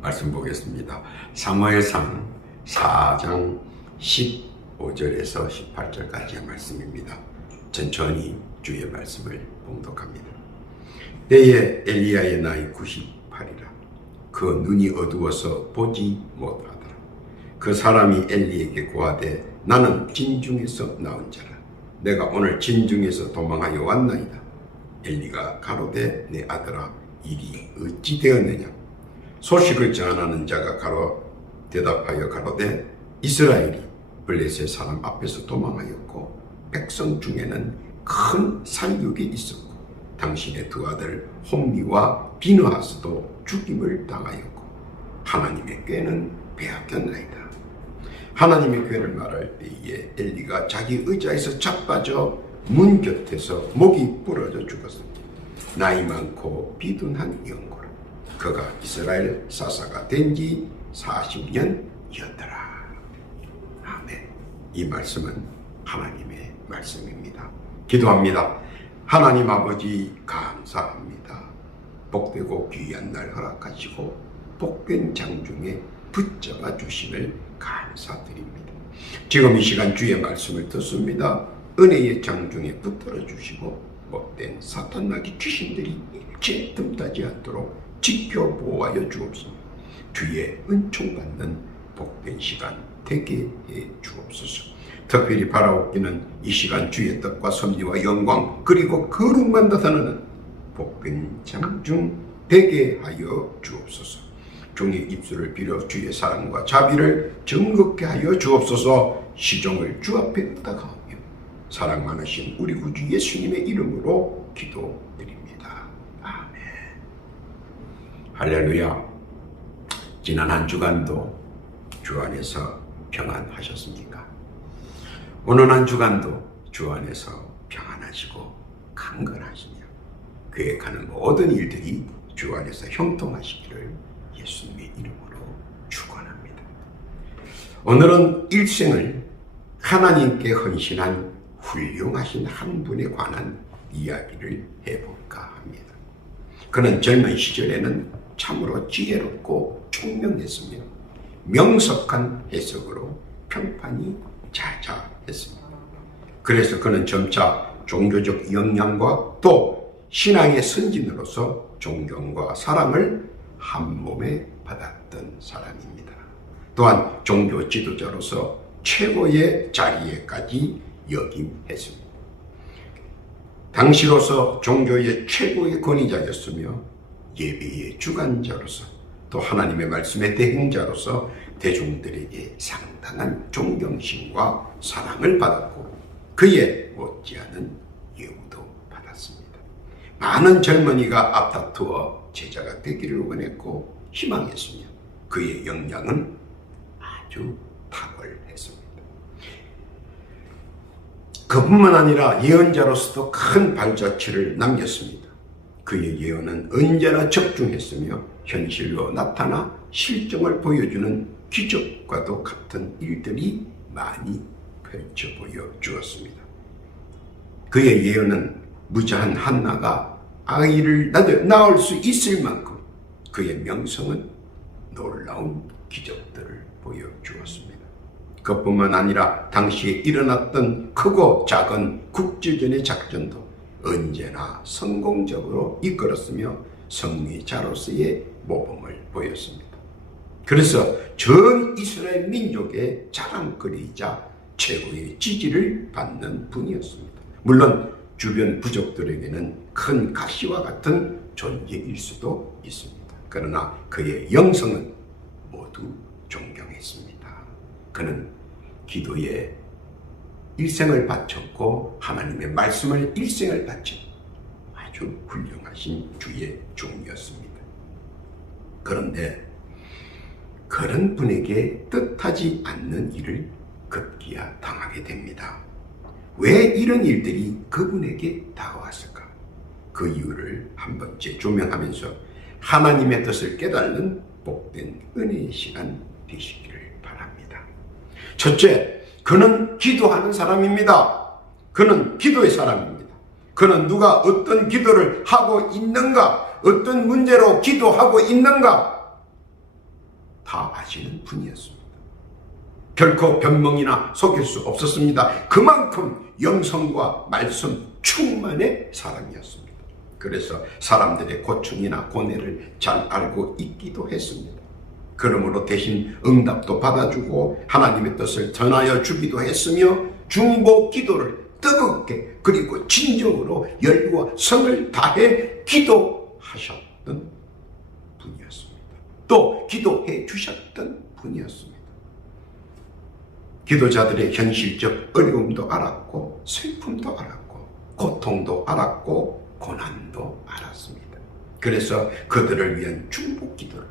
말씀 보겠습니다. 사무엘상 4장 15절에서 18절까지의 말씀입니다. 천천히 주의 말씀을 봉독합니다. 때에 엘리야의 나이 98이라. 그 눈이 어두워서 보지 못하더라. 그 사람이 엘리에게 고하되 나는 진중에서 나온 자라. 내가 오늘 진중에서 도망하여 왔나이다. 엘리가 가로되 내 아들아 일이 어찌 되었느냐. 소식을 전하는 자가 대답하여 가로되 이스라엘이 블레셋 사람 앞에서 도망하였고 백성 중에는 큰 살육이 있었고 당신의 두 아들 홈리와 비느하스도 죽임을 당하였고 하나님의 꾀는 빼앗겼나이다. 하나님의 꾀를 말할 때에 엘리가 자기 의자에서 자빠져 문 곁에서 목이 부러져 죽었습니다. 나이 많고 비둔한 영고라. 그가 이스라엘 사사가 된 지 40년이었더라. 아멘. 이 말씀은 하나님의 말씀입니다. 기도합니다. 하나님 아버지 감사합니다. 복되고 귀한 날 허락하시고 복된 장중에 붙잡아 주심을 감사드립니다. 지금 이 시간 주의 말씀을 듣습니다. 은혜의 장중에 붙들어 주시고 못된 사탄나기 귀신들이 일체 틈타지 않도록 지켜 보호하여 주옵소서. 주의 은총 받는 복된 시간 되게 해 주옵소서. 특별히 바라옵기는 이 시간 주의 뜻과 섭리와 영광 그리고 거룩만 나타나는 복된 장중 되게 하여 주옵소서. 종의 입술을 빌어 주의 사랑과 자비를 정겁게 하여 주옵소서. 시종을 주 앞에 의탁하며 사랑 많으신 우리 구주 예수님의 이름으로 기도드립니다. 아멘. 할렐루야. 지난 한 주간도 주 안에서 평안하셨습니까? 오늘 한 주간도 주 안에서 평안하시고 강건하시며 계획하는 모든 일들이 주 안에서 형통하시기를 예수님의 이름으로 축원합니다. 오늘은 일생을 하나님께 헌신한 훌륭하신 한 분에 관한 이야기를 해볼까 합니다. 그는 젊은 시절에는 참으로 지혜롭고 총명했으며 명석한 해석으로 평판이 자자했습니다. 그래서 그는 점차 종교적 역량과 또 신앙의 선진으로서 존경과 사랑을 한 몸에 받았던 사람입니다. 또한 종교 지도자로서 최고의 자리에까지 역임했습니다. 당시로서 종교의 최고의 권위자였으며 예배의 주관자로서 또 하나님의 말씀의 대행자로서 대중들에게 상당한 존경심과 사랑을 받았고 그의 못지않은 예우도 받았습니다. 많은 젊은이가 앞다투어 제자가 되기를 원했고 희망했으며 그의 역량은 아주 탁월했습니다. 그뿐만 아니라 예언자로서도 큰 발자취를 남겼습니다. 그의 예언은 언제나 적중했으며 현실로 나타나 실정을 보여주는 기적과도 같은 일들이 많이 펼쳐 보여 주었습니다. 그의 예언은 무자한 한나가 아이를 낳을 수 있을 만큼 그의 명성은 놀라운 기적들을 보여주었습니다. 그뿐만 아니라 당시에 일어났던 크고 작은 국제전의 작전도 언제나 성공적으로 이끌었으며 승리자로서의 모범을 보였습니다. 그래서 전 이스라엘 민족의 자랑거리이자 최고의 지지를 받는 분이었습니다. 물론 주변 부족들에게는 큰 가시와 같은 존재일 수도 있습니다. 그러나 그의 영성은 모두 존경했습니다. 그는 기도에 일생을 바쳤고 하나님의 말씀을 일생을 바친 아주 훌륭하신 주의 종이었습니다. 그런데 그런 분에게 뜻하지 않는 일을 급기야 당하게 됩니다. 왜 이런 일들이 그분에게 다가왔을까? 그 이유를 한 번째 조명하면서 하나님의 뜻을 깨닫는 복된 은혜의 시간 되시기를 바랍니다. 첫째, 그는 기도하는 사람입니다. 그는 기도의 사람입니다. 그는 누가 어떤 기도를 하고 있는가, 어떤 문제로 기도하고 있는가, 다 아시는 분이었습니다. 결코 변명이나 속일 수 없었습니다. 그만큼 영성과 말씀 충만의 사람이었습니다. 그래서 사람들의 고충이나 고뇌를 잘 알고 있기도 했습니다. 그러므로 대신 응답도 받아주고 하나님의 뜻을 전하여 주기도 했으며 중보 기도를 뜨겁게 그리고 진정으로 열과 성을 다해 기도하셨던 분이었습니다. 또 기도해 주셨던 분이었습니다. 기도자들의 현실적 어려움도 알았고 슬픔도 알았고 고통도 알았고 고난도 알았습니다. 그래서 그들을 위한 중보 기도를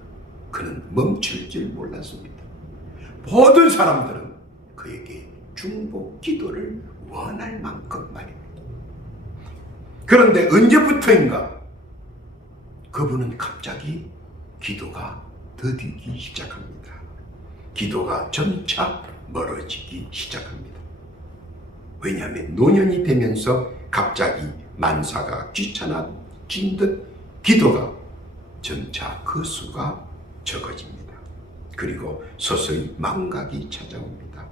그는 멈출 줄 몰랐습니다. 모든 사람들은 그에게 중보 기도를 원할 만큼 말입니다. 그런데 언제부터인가 그분은 갑자기 기도가 더디기 시작합니다. 기도가 점차 멀어지기 시작합니다. 왜냐하면 노년이 되면서 갑자기 만사가 귀찮아진 듯 기도가 점차 그 수가 적어집니다. 그리고 서서히 망각이 찾아옵니다.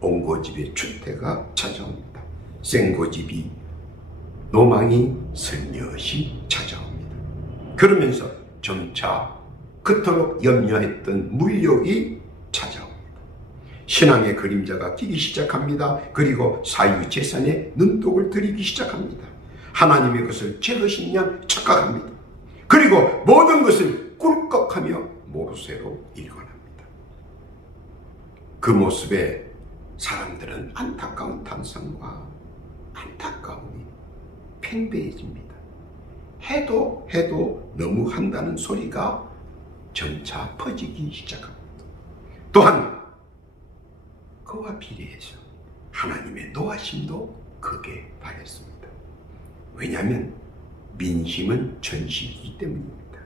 옹고집의 추태가 찾아옵니다. 생고집이 노망이 슬며시 찾아옵니다. 그러면서 점차 그토록 염려했던 물욕이 찾아옵니다. 신앙의 그림자가 끼기 시작합니다. 그리고 사유재산에 눈독을 들이기 시작합니다. 하나님의 것을 제 것인 양 착각합니다. 그리고 모든 것을 꿀꺽하며 모르쇠로 일관합니다. 그 모습에 사람들은 안타까운 탄성과 안타까움이 팽배해집니다. 해도 너무 한다는 소리가 점차 퍼지기 시작합니다. 또한 그와 비례해서 하나님의 노하심도 크게 바랬습니다. 왜냐하면 민심은 전시이기 때문입니다.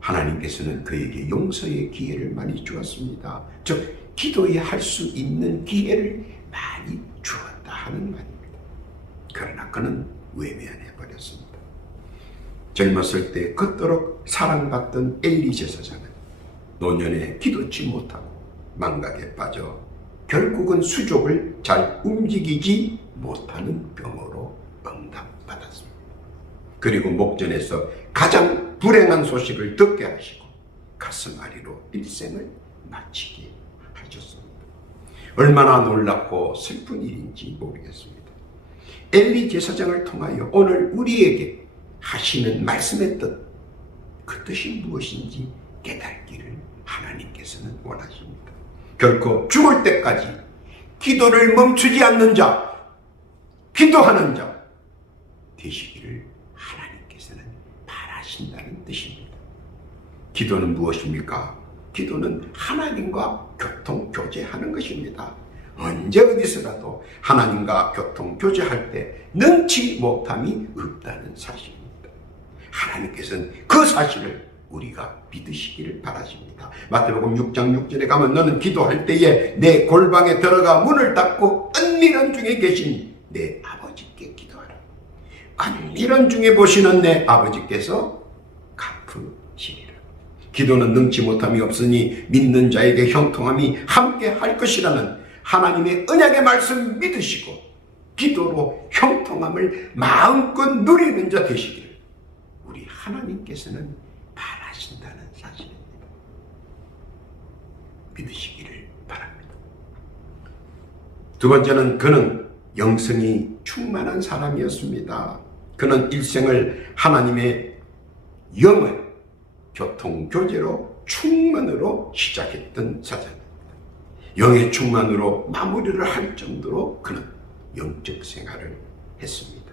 하나님께서는 그에게 용서의 기회를 많이 주었습니다. 즉 기도에 할 수 있는 기회를 많이 주었다 하는 말입니다. 그러나 그는 외면해 버렸습니다. 젊었을 때 그토록 사랑받던 엘리 제사장은 노년에 기도치 못하고 망각에 빠져 결국은 수족을 잘 움직이지 못하는 병으로 응답받았습니다. 그리고 목전에서 가장 불행한 소식을 듣게 하시고 가슴 아리로 일생을 마치게 하셨습니다. 얼마나 놀랍고 슬픈 일인지 모르겠습니다. 엘리 제사장을 통하여 오늘 우리에게 하시는 말씀의 뜻, 그 뜻이 무엇인지 깨닫기를 하나님께서는 원하십니다. 결코 죽을 때까지 기도를 멈추지 않는 자, 기도하는 자 되시기를 하나님께서는 바라신다는 뜻입니다. 기도는 무엇입니까? 기도는 하나님과 교통 교제하는 것입니다. 언제 어디서라도 하나님과 교통 교제할 때 능치 못함이 없다는 사실입니다. 하나님께서는 그 사실을 우리가 믿으시기를 바라십니다. 마태복음 6장 6절에 가면 너는 기도할 때에 내 골방에 들어가 문을 닫고 은밀한 중에 계신 내 아버지께 기도하라. 은밀한 중에 보시는 내 아버지께서 갚으시리라. 기도는 능치 못함이 없으니 믿는 자에게 형통함이 함께 할 것이라는 하나님의 언약의 말씀 믿으시고 기도로 형통함을 마음껏 누리는 자 되시기를 우리 하나님께서는 바라신다는 사실입니다. 믿으시기를 바랍니다. 두 번째는 그는 영성이 충만한 사람이었습니다. 그는 일생을 하나님의 영을 교통교제로 충만으로 시작했던 사자입니다. 영의 충만으로 마무리를 할 정도로 그는 영적 생활을 했습니다.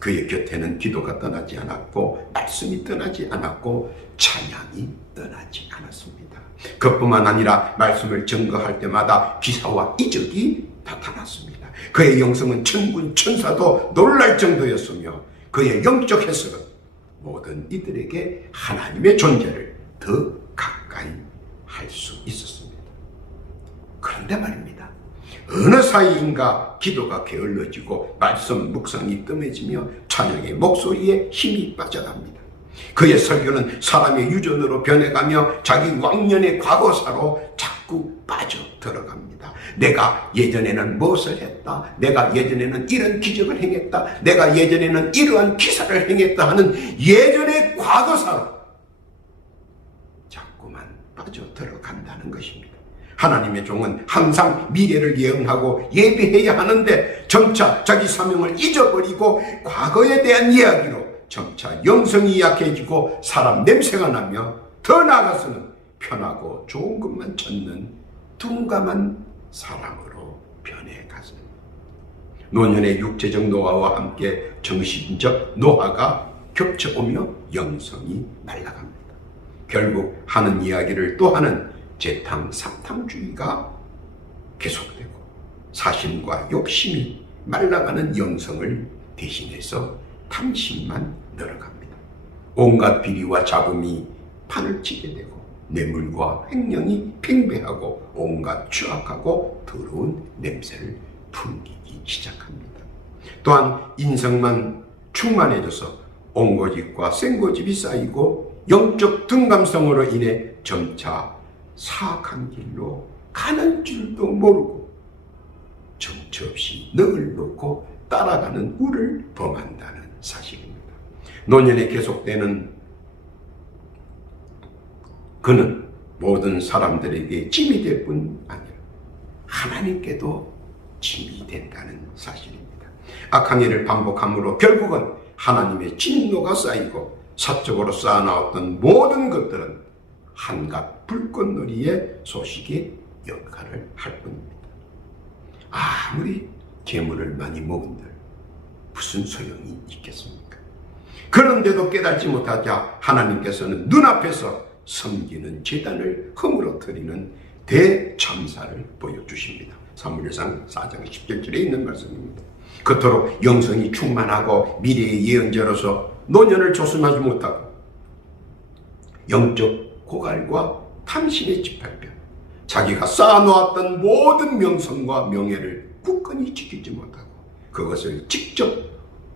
그의 곁에는 기도가 떠나지 않았고 말씀이 떠나지 않았고 찬양이 떠나지 않았습니다. 그뿐만 아니라 말씀을 증거할 때마다 기사와 이적이 나타났습니다. 그의 영성은 천군 천사도 놀랄 정도였으며 그의 영적 해석은 모든 이들에게 하나님의 존재를 더 가까이 할 수 있었습니다. 그런데 말입니다. 어느 사이인가 기도가 게을러지고 말씀 묵상이 뜸해지며 찬양의 목소리에 힘이 빠져갑니다. 그의 설교는 사람의 유전으로 변해가며 자기 왕년의 과거사로 자꾸 빠져 들어갑니다. 내가 예전에는 무엇을 했다, 내가 예전에는 이런 기적을 행했다, 내가 예전에는 이러한 기사를 행했다 하는 예전의 과거사로 자꾸만 빠져 들어간다는 것입니다. 하나님의 종은 항상 미래를 예언하고 예비해야 하는데 점차 자기 사명을 잊어버리고 과거에 대한 이야기로 점차 영성이 약해지고 사람 냄새가 나며 더 나아가서는 편하고 좋은 것만 찾는 둔감한 사람으로 변해갔습니다. 노년의 육체적 노화와 함께 정신적 노화가 겹쳐오며 영성이 말라갑니다. 결국 하는 이야기를 또 하는 재탕 삼탕주의가 계속되고 사심과 욕심이 말라가는 영성을 대신해서 탐심만 늘어갑니다. 온갖 비리와 잡음이 판을 치게 되고 뇌물과 횡령이 팽배하고 온갖 추악하고 더러운 냄새를 풍기기 시작합니다. 또한 인성만 충만해져서 온고집과 생고집이 쌓이고 영적 둔감성으로 인해 점차 사악한 길로 가는 줄도 모르고 정처 없이 넋을 놓고 따라가는 우를 범한다는 사실입니다. 노년에 계속되는 그는 모든 사람들에게 짐이 될 뿐 아니라 하나님께도 짐이 된다는 사실입니다. 악한 일을 반복함으로 결국은 하나님의 진노가 쌓이고 사적으로 쌓아나왔던 모든 것들은 한갓 불꽃놀이의 소식의 역할을 할 뿐입니다. 아무리 재물을 많이 모은들 무슨 소용이 있겠습니까? 그런데도 깨닫지 못하자 하나님께서는 눈앞에서 섬기는 제단을 허물어뜨리는 대참사를 보여주십니다. 사무엘상 4장 10절에 있는 말씀입니다. 그토록 영성이 충만하고 미래의 예언자로서 노년을 조심하지 못하고 영적 고갈과 탐심의 짓밟혀 자기가 쌓아놓았던 모든 명성과 명예를 굳건히 지키지 못하고 그것을 직접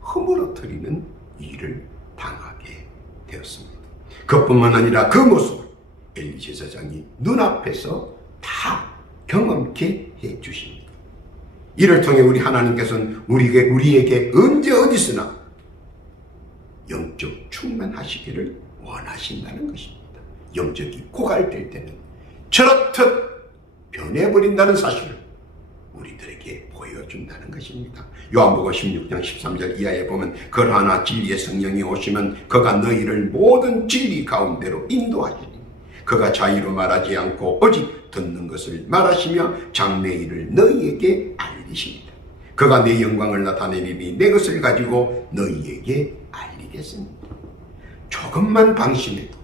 허물어뜨리는 일을 당하게 되었습니다. 그뿐만 아니라 그 모습을 엘리 제사장이 눈앞에서 다 경험케 해주십니다. 이를 통해 우리 하나님께서는 우리에게 언제 어디서나 영적 충만하시기를 원하신다는 것입니다. 영적이 고갈될 때는 저렇듯 변해버린다는 사실을 우리들에게 보여준다는 것입니다. 요한복음 16장 13절 이하에 보면 그러나 진리의 성령이 오시면 그가 너희를 모든 진리 가운데로 인도하시니 그가 자의로 말하지 않고 오직 듣는 것을 말하시며 장래의 일을 너희에게 알리십니다. 그가 내 영광을 나타내리니 내 것을 가지고 너희에게 알리겠습니다. 조금만 방심해도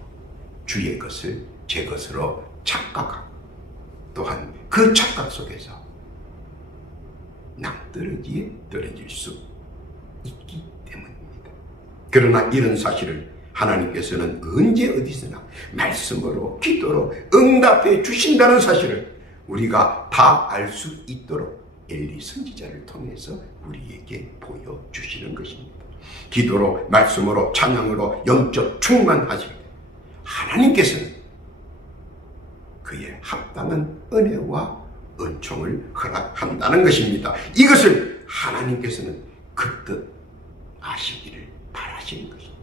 주의 것을 제 것으로 착각하고 또한 그 착각 속에서 낭떠러지에 떨어질 수 있기 때문입니다. 그러나 이런 사실을 하나님께서는 언제 어디서나 말씀으로 기도로 응답해 주신다는 사실을 우리가 다 알 수 있도록 엘리 선지자를 통해서 우리에게 보여주시는 것입니다. 기도로 말씀으로 찬양으로 영적 충만하실 때 하나님께서는 그의 합당한 은혜와 은총을 허락한다는 것입니다. 이것을 하나님께서는 그 뜻 아시기를 바라시는 것입니다.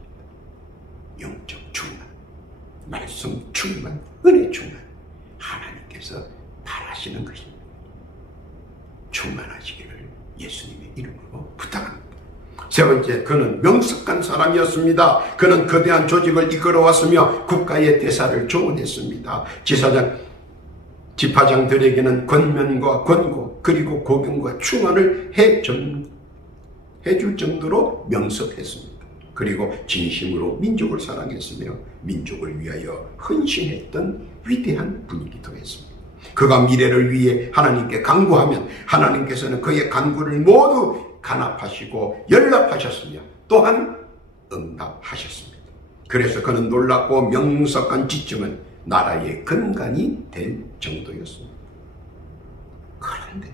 영적 충만, 말씀 충만, 은혜 충만 하나님께서 바라시는 것입니다. 충만하시기를 예수님의 이름으로 부탁합니다. 세 번째, 그는 명석한 사람이었습니다. 그는 거대한 조직을 이끌어왔으며 국가의 대사를 조언했습니다. 지파장들에게는 권면과 권고 그리고 고경과 충원을 해줄 정도로 명석했습니다. 그리고 진심으로 민족을 사랑했으며 민족을 위하여 헌신했던 위대한 분이기도 했습니다. 그가 미래를 위해 하나님께 간구하면 하나님께서는 그의 간구를 모두 간합하시고 연락하셨으며 또한 응답하셨습니다. 그래서 그는 놀랍고 명석한 지점은 나라의 근간이 될 정도였습니다. 그런데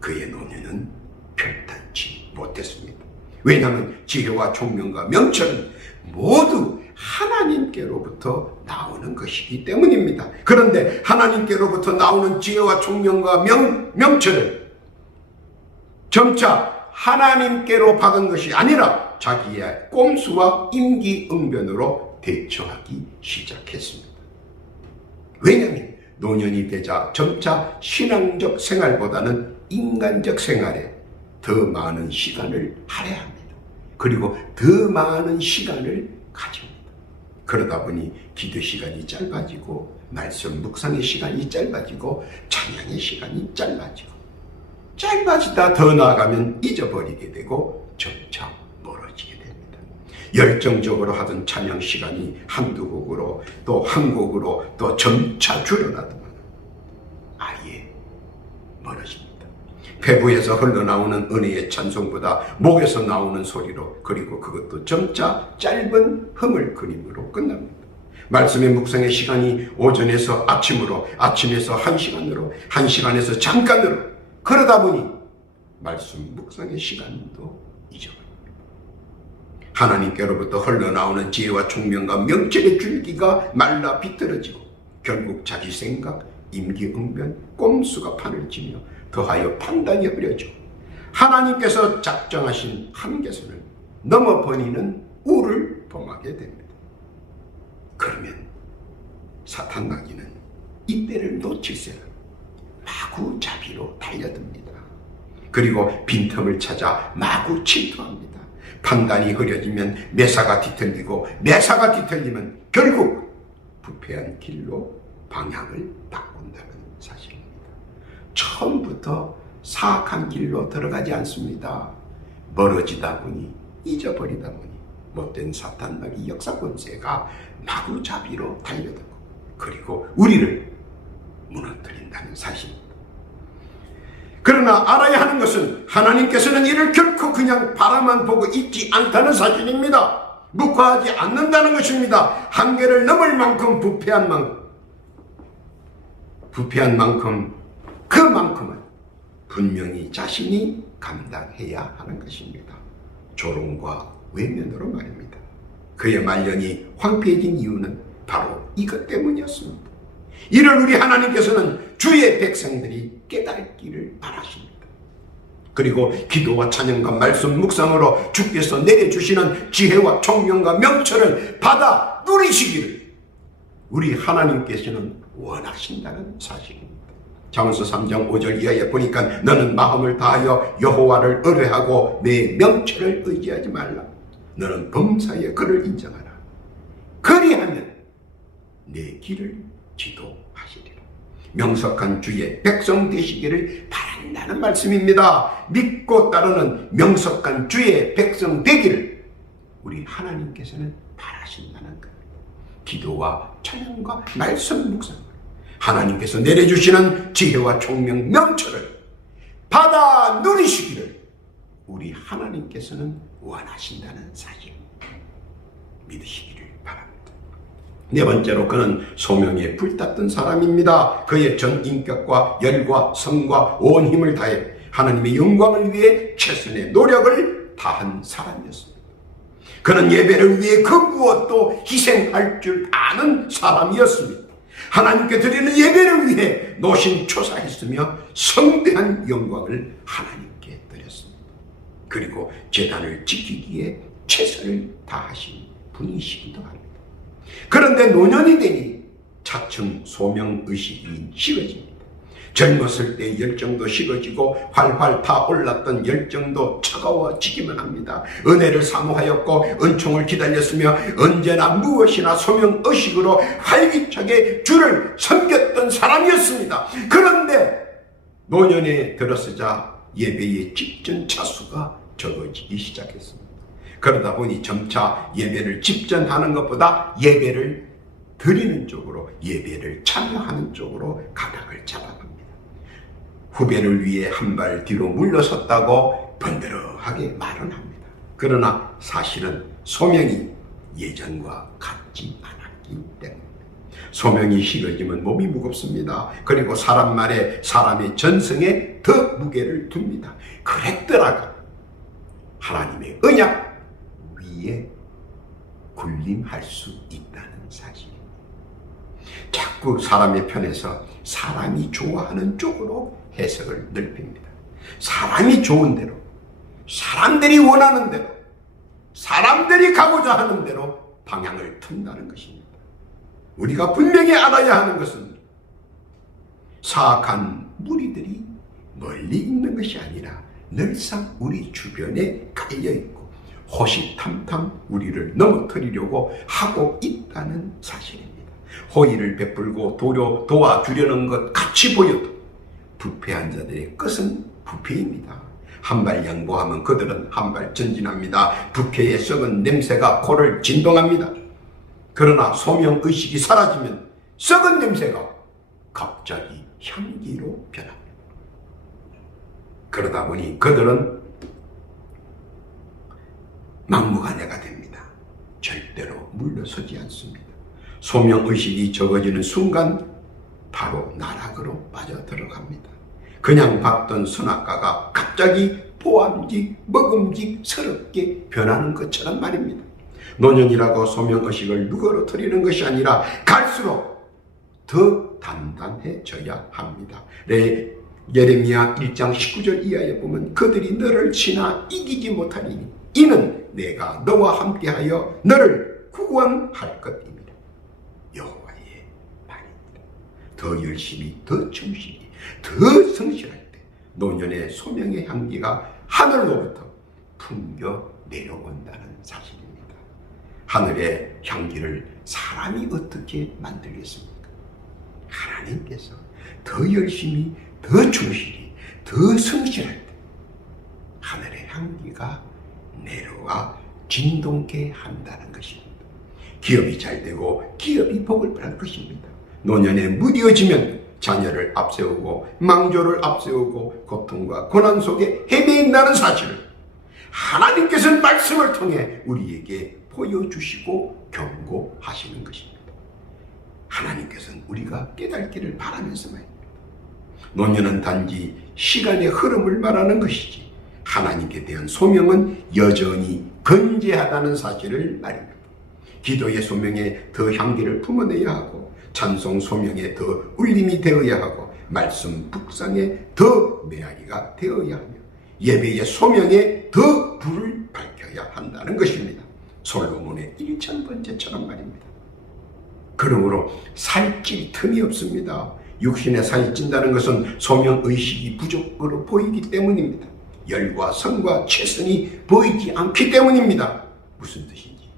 그의 노년은 별탄치 못했습니다. 왜냐하면 지혜와 총명과 명철은 모두 하나님께로부터 나오는 것이기 때문입니다. 그런데 하나님께로부터 나오는 지혜와 총명과 명철을 점차 하나님께로 받은 것이 아니라 자기의 꼼수와 임기응변으로 대처하기 시작했습니다. 왜냐하면 노년이 되자 점차 신앙적 생활보다는 인간적 생활에 더 많은 시간을 할애합니다. 그리고 더 많은 시간을 가집니다. 그러다 보니 기도 시간이 짧아지고 말씀 묵상의 시간이 짧아지고 찬양의 시간이 짧아지다 더 나아가면 잊어버리게 되고 점차 멀어지게 됩니다. 열정적으로 하던 찬양 시간이 한두 곡으로 또 한 곡으로 또 점차 줄어나더만 아예 멀어집니다. 폐부에서 흘러나오는 은혜의 찬송보다 목에서 나오는 소리로, 그리고 그것도 점차 짧은 흐물그림으로 끝납니다. 말씀의 묵상의 시간이 오전에서 아침으로, 아침에서 1시간으로, 1시간에서 잠깐으로, 그러다 보니 말씀 묵상의 시간도 잊어버립니다. 하나님께로부터 흘러나오는 지혜와 총명과 명철의 줄기가 말라 비틀어지고 결국 자기 생각, 임기응변, 꼼수가 판을 치며 더하여 판단이 흐려져 하나님께서 작정하신 한계선을 넘어버리는 우를 범하게 됩니다. 그러면 사탄 마귀는 이때를 놓칠세라 마구잡이로 달려듭니다. 그리고 빈틈을 찾아 마구 침투합니다. 판단이 흐려지면 매사가 뒤틀리고, 매사가 뒤틀리면 결국 부패한 길로 방향을 바꾼다는 사실입니다. 처음부터 사악한 길로 들어가지 않습니다. 멀어지다 보니, 잊어버리다 보니 못된 사탄 마귀 역사 권세가 마구잡이로 달려들고 그리고 우리를 무너뜨린다는 사실입니다. 그러나 알아야 하는 것은 하나님께서는 이를 결코 그냥 바라만 보고 있지 않다는 사실입니다. 묵화하지 않는다는 것입니다. 한계를 넘을 만큼 부패한 만큼 그만큼은 분명히 자신이 감당해야 하는 것입니다. 조롱과 외면으로 말입니다. 그의 말년이 황폐해진 이유는 바로 이것 때문이었습니다. 이를 우리 하나님께서는 주의 백성들이 깨닫기를 바라십니다. 그리고 기도와 찬양과 말씀 묵상으로 주께서 내려주시는 지혜와 총명과 명철을 받아 누리시기를 우리 하나님께서는 원하신다는 사실입니다. 잠언서 3장 5절 이하에 보니까 너는 마음을 다하여 여호와를 의뢰하고 내 명철을 의지하지 말라. 너는 범사에 그를 인정하라. 그리하면 내 길을 지도하시리라. 명석한 주의 백성 되시기를 바란다는 말씀입니다. 믿고 따르는 명석한 주의 백성 되기를 우리 하나님께서는 바라신다는 겁니다. 기도와 찬양과 말씀 묵상, 하나님께서 내려주시는 지혜와 총명 명철을 받아 누리시기를 우리 하나님께서는 원하신다는 사실 믿으시기를 바랍니다. 네 번째로 그는 소명에 불탔던 사람입니다. 그의 전 인격과 열과 성과 온 힘을 다해 하나님의 영광을 위해 최선의 노력을 다한 사람이었습니다. 그는 예배를 위해 그 무엇도 희생할 줄 아는 사람이었습니다. 하나님께 드리는 예배를 위해 노심초사했으며 성대한 영광을 하나님께 드렸습니다. 그리고 제단을 지키기에 최선을 다하신 분이시기도 합니다. 그런데 노년이 되니 차츰 소명의식이 식어집니다. 젊었을 때 열정도 식어지고 활활 타올랐던 열정도 차가워지기만 합니다. 은혜를 사모하였고 은총을 기다렸으며 언제나 무엇이나 소명의식으로 활기차게 주를 섬겼던 사람이었습니다. 그런데 노년에 들어서자 예배의 집전 차수가 적어지기 시작했습니다. 그러다 보니 점차 예배를 집전하는 것보다 예배를 드리는 쪽으로, 예배를 참여하는 쪽으로 가닥을 잡아갑니다. 후배를 위해 한 발 뒤로 물러섰다고 번들어하게 말은 합니다. 그러나 사실은 소명이 예전과 같지 않았기 때문입니다. 소명이 식어지면 몸이 무겁습니다. 그리고 사람 말에, 사람의 전성에 더 무게를 둡니다. 그랬더라도 하나님의 언약 위에 군림할 수 있다는 사실. 자꾸 사람의 편에서 사람이 좋아하는 쪽으로 해석을 넓힙니다. 사람이 좋은 대로, 사람들이 원하는 대로, 사람들이 가고자 하는 대로 방향을 튼다는 것입니다. 우리가 분명히 알아야 하는 것은 사악한 무리들이 멀리 있는 것이 아니라 늘상 우리 주변에 깔려있고 호시탐탐 우리를 넘어뜨리려고 하고 있다는 사실입니다. 호의를 베풀고 도와주려는 것 같이 보여도 부패한 자들의 끝은 부패입니다. 한 발 양보하면 그들은 한 발 전진합니다. 부패의 썩은 냄새가 코를 진동합니다. 그러나 소명의식이 사라지면 썩은 냄새가 갑자기 향기로 변합니다. 그러다 보니 그들은 막무가내가 됩니다. 절대로 물러서지 않습니다. 소명의식이 적어지는 순간 바로 나락으로 빠져들어갑니다. 그냥 봤던 선악과가 갑자기 보암직, 먹음직스럽게 변하는 것처럼 말입니다. 노년이라고 소명의식을 누그러뜨리는 것이 아니라 갈수록 더 단단해져야 합니다. 예레미야 1장 19절 이하에 보면 그들이 너를 치나 이기지 못하리니 이는 내가 너와 함께하여 너를 구원할 것입니다. 여호와의 말입니다. 더 열심히, 더 충실히, 더 성실할 때 노년의 소명의 향기가 하늘로부터 풍겨 내려온다는 사실입니다. 하늘의 향기를 사람이 어떻게 만들겠습니까? 하나님께서 더 열심히, 더 충실히, 더 성실할 때 하늘의 향기가 내려와 진동케 한다는 것입니다. 기업이 잘 되고 기업이 복을 받을 것입니다. 노년에 무뎌지면 자녀를 앞세우고 망조를 앞세우고 고통과 고난 속에 헤맨다는 사실을 하나님께서는 말씀을 통해 우리에게 보여주시고 경고하시는 것입니다. 하나님께서는 우리가 깨닫기를 바라면서 말입니다. 노년은 단지 시간의 흐름을 말하는 것이지 하나님께 대한 소명은 여전히 건재하다는 사실을 말입니다. 기도의 소명에 더 향기를 품어내야 하고 찬송 소명에 더 울림이 되어야 하고 말씀 묵상에 더 메아리가 되어야 하며 예배의 소명에 더 불을 밝혀야 한다는 것입니다. 솔로몬의 1000번째처럼 말입니다. 그러므로 살찔 틈이 없습니다. 육신에 살이 찐다는 것은 소명의식이 부족으로 보이기 때문입니다. 열과 성과 최선이 보이지 않기 때문입니다. 무슨 뜻인지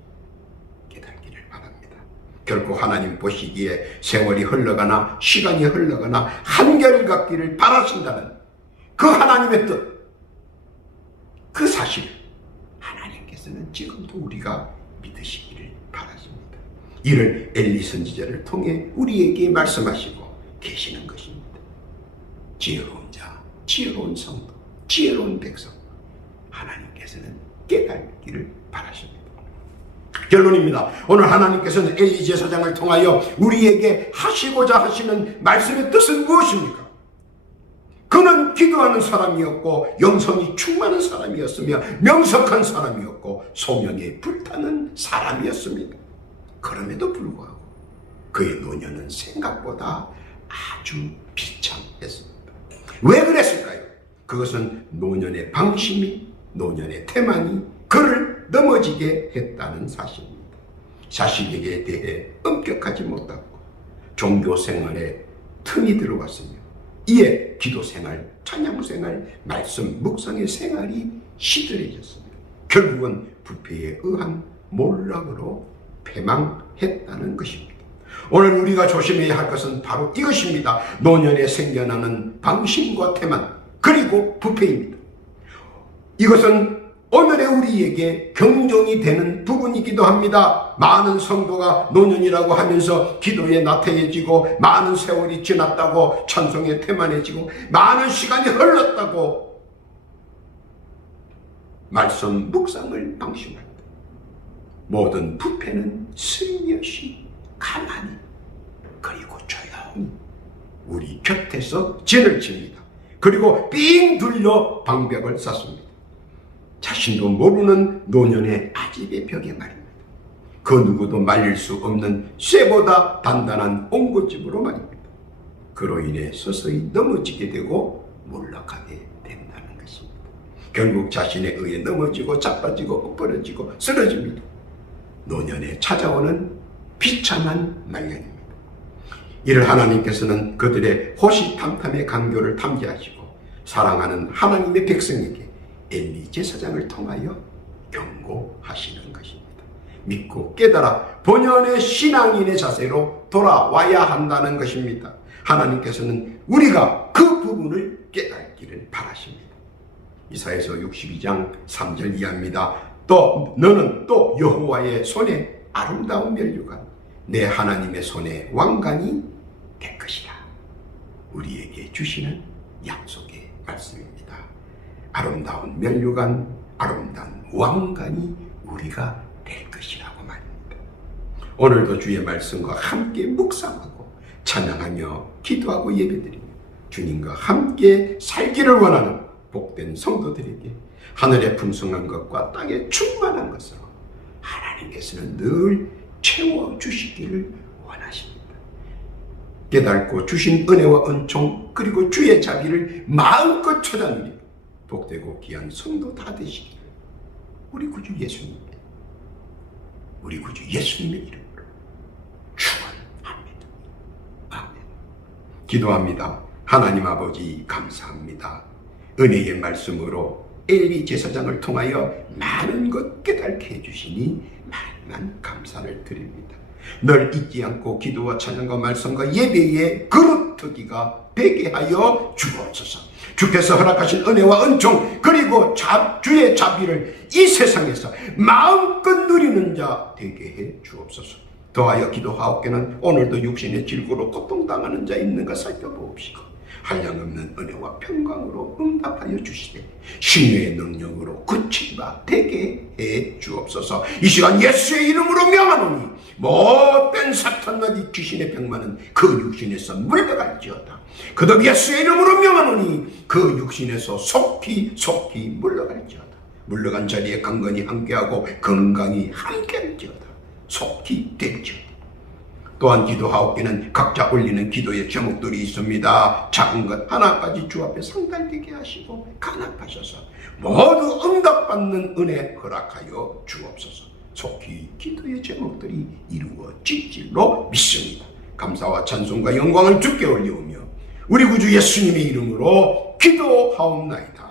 깨닫기를 바랍니다. 결코 하나님 보시기에 세월이 흘러가나 시간이 흘러가나 한결같기를 바라신다는 그 하나님의 뜻, 그 사실을 하나님께서는 지금도 우리가 믿으시기를 바라십니다. 이를 엘리 선지자를 통해 우리에게 말씀하시고 계시는 것입니다. 지혜로운 자, 지혜로운 성도, 지혜로운 백성, 하나님께서는 깨닫기를 바라십니다. 결론입니다. 오늘 하나님께서는 엘리 제사장을 통하여 우리에게 하시고자 하시는 말씀의 뜻은 무엇입니까? 그는 기도하는 사람이었고 영성이 충만한 사람이었으며 명석한 사람이었고 소명에 불타는 사람이었습니다. 그럼에도 불구하고 그의 노년은 생각보다 아주 비참했습니다. 왜 그랬을까요? 그것은 노년의 방심이, 노년의 태만이 그를 넘어지게 했다는 사실입니다. 자식에게 대해 엄격하지 못하고 종교생활에 틈이 들어왔으며 이에 기도생활, 찬양생활, 말씀, 묵상의 생활이 시들해졌습니다. 결국은 부패에 의한 몰락으로 패망했다는 것입니다. 오늘 우리가 조심해야 할 것은 바로 이것입니다. 노년에 생겨나는 방심과 태만 그리고 부패입니다. 이것은 오늘의 우리에게 경종이 되는 부분이기도 합니다. 많은 성도가 노년이라고 하면서 기도에 나태해지고 많은 세월이 지났다고 찬송에 태만해지고 많은 시간이 흘렀다고 말씀 묵상을 방심할 때 모든 부패는 슬며시 가만히 그리고 조용히 우리 곁에서 진을 칩니다. 그리고 삥 둘러 방벽을 쌓습니다. 자신도 모르는 노년의 아집의 벽에 말입니다. 그 누구도 말릴 수 없는 쇠보다 단단한 옹곶집으로 말입니다. 그로 인해 서서히 넘어지게 되고 몰락하게 된다는 것입니다. 결국 자신에 의해 넘어지고 자빠지고 엎어려지고 쓰러집니다. 노년에 찾아오는 비참한 말년입니다. 이를 하나님께서는 그들의 호시탐탐의 간교를 탐지하시고 사랑하는 하나님의 백성에게 엘리 제사장을 통하여 경고하시는 것입니다. 믿고 깨달아 본연의 신앙인의 자세로 돌아와야 한다는 것입니다. 하나님께서는 우리가 그 부분을 깨닫기를 바라십니다. 이사야서 62장 3절 이하입니다. 또 너는 또 여호와의 손에 아름다운 면류관 내 하나님의 손에 왕관이 될 것이라. 우리에게 주시는 약속의 말씀입니다. 아름다운 면류관, 아름다운 왕관이 우리가 될 것이라고 말입니다. 오늘도 주의 말씀과 함께 묵상하고 찬양하며 기도하고 예배드리며 주님과 함께 살기를 원하는 복된 성도들에게 하늘의 풍성한 것과 땅의 충만한 것으로 하나님께서는 늘 채워주시기를 원하십니다. 깨닫고 주신 은혜와 은총 그리고 주의 자비를 마음껏 찾아누리 복되고 귀한 성도 다 되시기를 우리 구주 예수님의 이름으로 축원합니다. 아멘. 기도합니다. 하나님 아버지 감사합니다. 은혜의 말씀으로 엘리 제사장을 통하여 많은 것 깨닫게 해주시니 만만 감사를 드립니다. 늘 잊지 않고 기도와 찬양과 말씀과 예배의 그릇뜨기가 되게 하여 주옵소서. 주께서 허락하신 은혜와 은총 그리고 주의 자비를 이 세상에서 마음껏 누리는 자 되게 해 주옵소서. 더하여 기도하옵기는 오늘도 육신의 질고로 고통당하는 자 있는가 살펴보옵시고 한량없는 은혜와 평강으로 응답하여 주시되 신뢰의 능력으로 그친 바 되게 해 주옵소서. 이 시간 예수의 이름으로 명하노니 못된 사탄과 귀신의 병만은 그 육신에서 물러갈지어다. 그도 예수의 이름으로 명하노니 그 육신에서 속히 물러갈지어다. 물러간 자리에 강건히 함께하고 건강히 함께할지어다. 속히 될지어다. 또한 기도하옵기는 각자 올리는 기도의 제목들이 있습니다. 작은 것 하나까지 주 앞에 상달되게 하시고 간합하셔서 모두 응답받는 은혜 허락하여 주옵소서. 속히 기도의 제목들이 이루어질 줄로 믿습니다. 감사와 찬송과 영광을 주께 올리오며 우리 구주 예수님의 이름으로 기도하옵나이다.